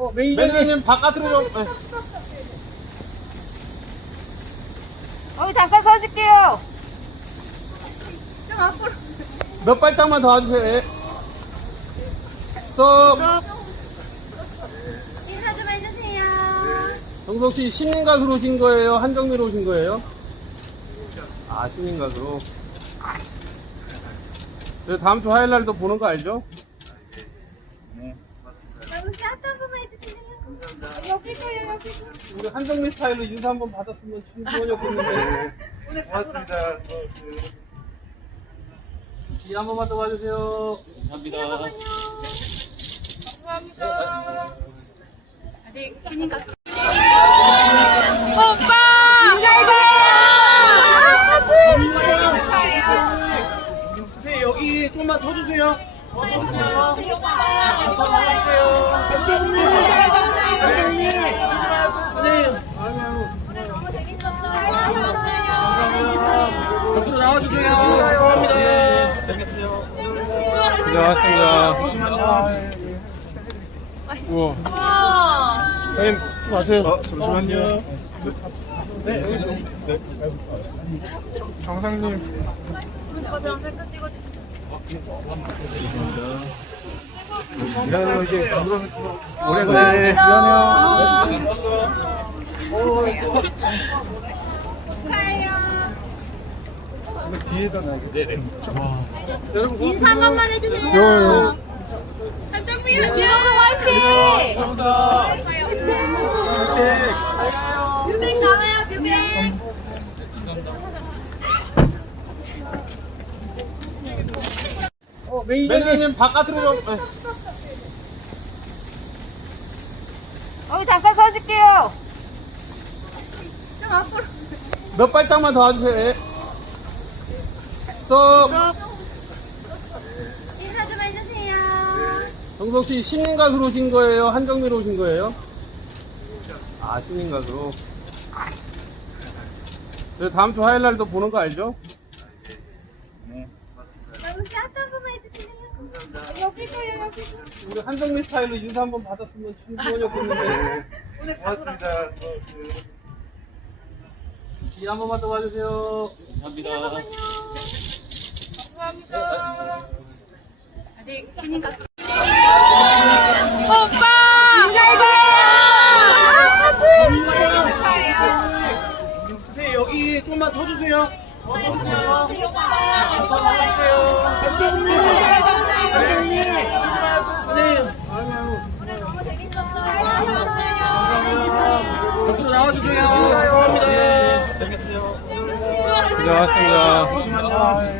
어, 매니저님, 매니저님 바깥으로 좀. 네. 어, 잠깐 서실게요. 아, 좀, 좀 앞으로. 몇 발짝만 더 와주세요. 네. 스톱. 스톱. 인사 좀 해주세요. 정석 씨 신인 가수로 오신 거예요? 한정미로 오신 거예요? 아, 신인 가수로. 다음 주 화요일 날 또 보는 거 알죠? 쉬워요, 쉬워요. 우리 한정미 스타일로 인사 한 번 받았으면 충분하셨겠는데. 네. 고맙습니다. 뒤한 네. 번만 더 와주세요. 감사합니다. 감사합니다. 아직 신인 같습니다. 사합 안녕하세요. 님 마세요. 잠시만요. 네. 네. 상님감사합니 어, <고향하시죠. 목소리로> 이에사한 번만 해주세요. 한참풍이 남겨. 화이팅! 감사합니다. 화이팅! 가요. 뷰백 나와요, 뷰백. 감사합니다. 어, 메인님 바깥으로 좀. 어, 잠깐 서줄게요. 좀 앞으로. 몇 발짝만 더해주세요 스톱. 인사 좀 해주세요. 정석 씨 신인 가수로 오신 거예요? 한정미로 오신 거예요? 아 신인 가수로. 네, 다음 주 화요일 날도 보는 거 알죠? 네. 짧다고 말해주세요. 감사합니다. 여기고요 여기. 우리 한정미 스타일로 인사 한번 받았으면 친분원이었는데 오늘 고맙습니다 귀한 번만 더 봐주세요 감사합니다, 감사합니다. 감사합니다. 아직 신인 갔어. 오빠! 인사해줘! 아, 아프! 네, 음, 아 OK. 여기 좀만 더, 더 주세요. 더 주세요. 나가세요. 안녕하세요. 안녕하세요. 안녕 안녕하세요. 안녕하세요. 안녕하요안녕하요 안녕하세요. 안세요 안녕하세요. 안녕하요 안녕하세요. 안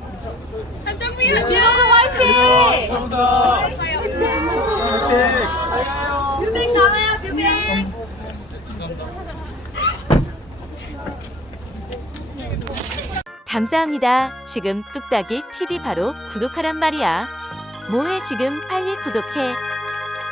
한정민 한명 화이팅! 감사합니다. 감사합니다. 지금 뚝딱이 PD 바로 구독하란 말이야. 뭐해 지금 빨리 구독해.